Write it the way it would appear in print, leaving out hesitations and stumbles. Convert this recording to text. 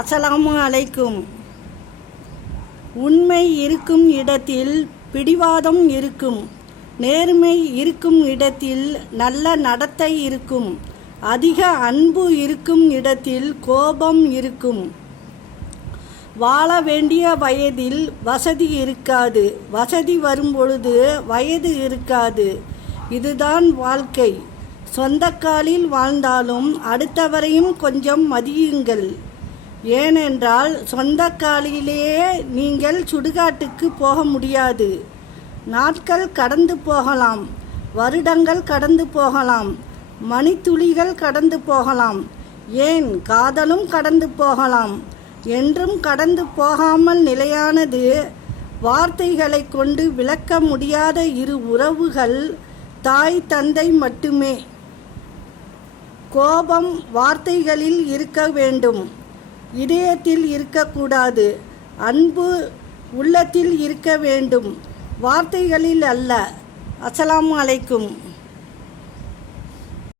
அஸ்ஸலாமு அலைக்கும். உண்மை இருக்கும் இடத்தில் பிடிவாதம் இருக்கும். நேர்மை இருக்கும் இடத்தில் நல்ல நடத்தை இருக்கும். அதிக அன்பு இருக்கும் இடத்தில் கோபம் இருக்கும். வாழ வேண்டிய வயதில் வசதி இருக்காது. வசதி வரும்பொழுது வயது இருக்காது. இதுதான் வாழ்க்கை. சொந்த காலில் வாழ்ந்தாலும் அடுத்தவரையும் கொஞ்சம் மதியுங்கள். ஏனென்றால் சொந்த காலிலேயே நீங்கள் சுடுகாட்டுக்கு போக முடியாது. நாட்கள் கடந்து போகலாம், வருடங்கள் கடந்து போகலாம், மணித்துளிகள் கடந்து போகலாம், ஏன் காதலும் கடந்து போகலாம். என்றும் கடந்து போகாமல் நிலையானது வார்த்தைகளை கொண்டு விளக்க முடியாத இரு உறவுகள் தாய் தந்தை மட்டுமே. கோபம் வார்த்தைகளில் இருக்க வேண்டும், இதயத்தில் இருக்கக்கூடாது. அன்பு உள்ளத்தில் இருக்க வேண்டும், வார்த்தைகளில் அல்ல. அஸ்ஸலாமு அலைக்கும்.